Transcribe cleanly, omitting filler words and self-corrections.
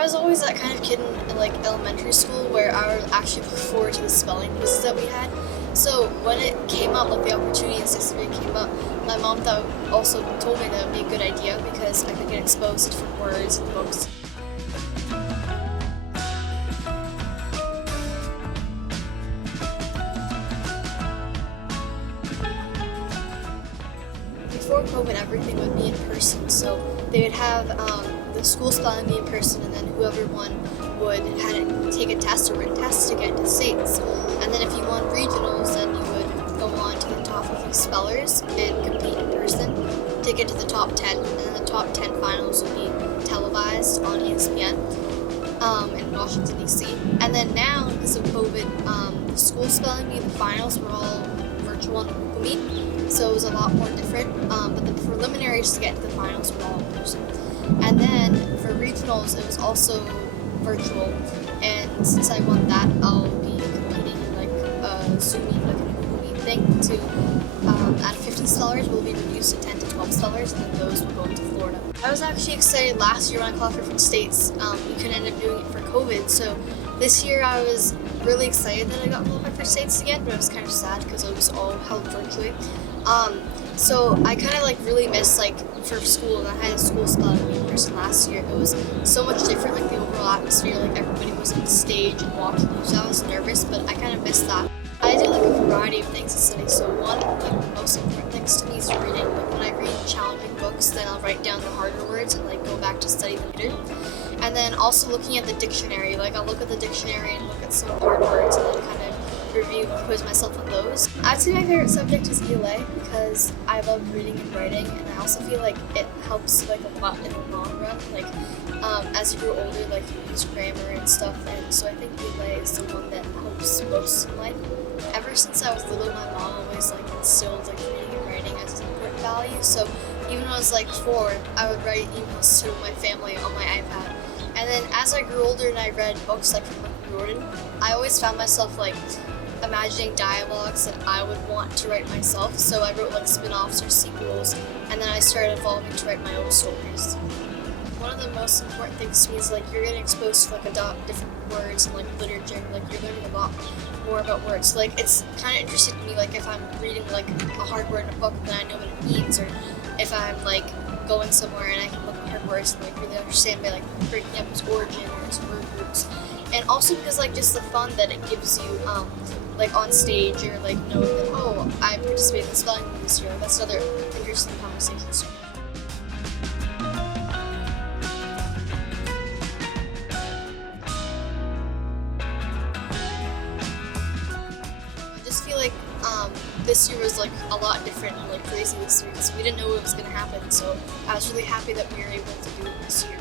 I was always that kind of kid in like elementary school where I would actually look forward to the spelling quizzes that we had. So when it came up, like the opportunity in sixth grade came up, my mom also told me that it would be a good idea because I could get exposed to different words and books. Before COVID, everything would be in person, so they would have the school spelling bee in person, and then whoever won would take a test, a written test to get into the States. And then if you won regionals, then you would go on to the top 50 spellers and compete in person to get to the top 10, and then the top 10 finals would be televised on ESPN in Washington, D.C. And then now, because of COVID, the school spelling bee, the finals were all virtual on Google Meet, so it was a lot more different, but the preliminaries to get to the finals were all in person. And then for regionals, it was also virtual, and since I won that, I'll be competing in like a Zoom Meet, like a Google Meet thing to, out of 50 spellers, will be reduced to 10 to 12 spellers, and then those will go into Florida. I was actually excited last year when I applied for different states. We couldn't end up doing it for COVID, so this year I was really excited that I got qualified for states again, but I was kind of sad because it was all held virtually. So I kind of like really missed like for school, and I had a school spelling bee in person last year. It was so much different, like the overall atmosphere, like everybody was on stage and walking, so I was nervous, but I kind of missed that. I did like a variety of things to study, so one of the most important things to me is reading. Like when I read challenging books, then I'll write down the harder words and like go back to study them later. And then also looking at the dictionary, like I'll look at the dictionary and look at some hard words and then kind of review and quiz myself on those. I'd say my favorite subject is ELA because I love reading and writing, and I also feel like it helps like a lot in the long run. Like as you grow older, like you use grammar and stuff, and so I think ELA is the one that helps most in life. Ever since I was little, my mom always like instilled like reading and writing as an important value. So even when I was like 4, I would write emails to my family on my iPad. And then as I grew older and I read books like from Jordan, I always found myself like imagining dialogues that I would want to write myself. So I wrote like spin-offs or sequels, and then I started evolving to write my own stories. One of the most important things to me is like you're getting exposed to like different words and like literature, like you're learning a lot more about words. Like it's kind of interesting to me, like if I'm reading like a hard word in a book, then I know what it means, or if I'm like going somewhere and I can look at hard words and like really understand by like breaking up its origin or its word groups. And also because like just the fun that it gives you, like on stage, or like knowing that, oh, I participated in the spelling bee this year. That's another interesting conversation. I just feel like this year was like a lot different and like crazy this year because we didn't know what was going to happen. So I was really happy that we were able to do it this year.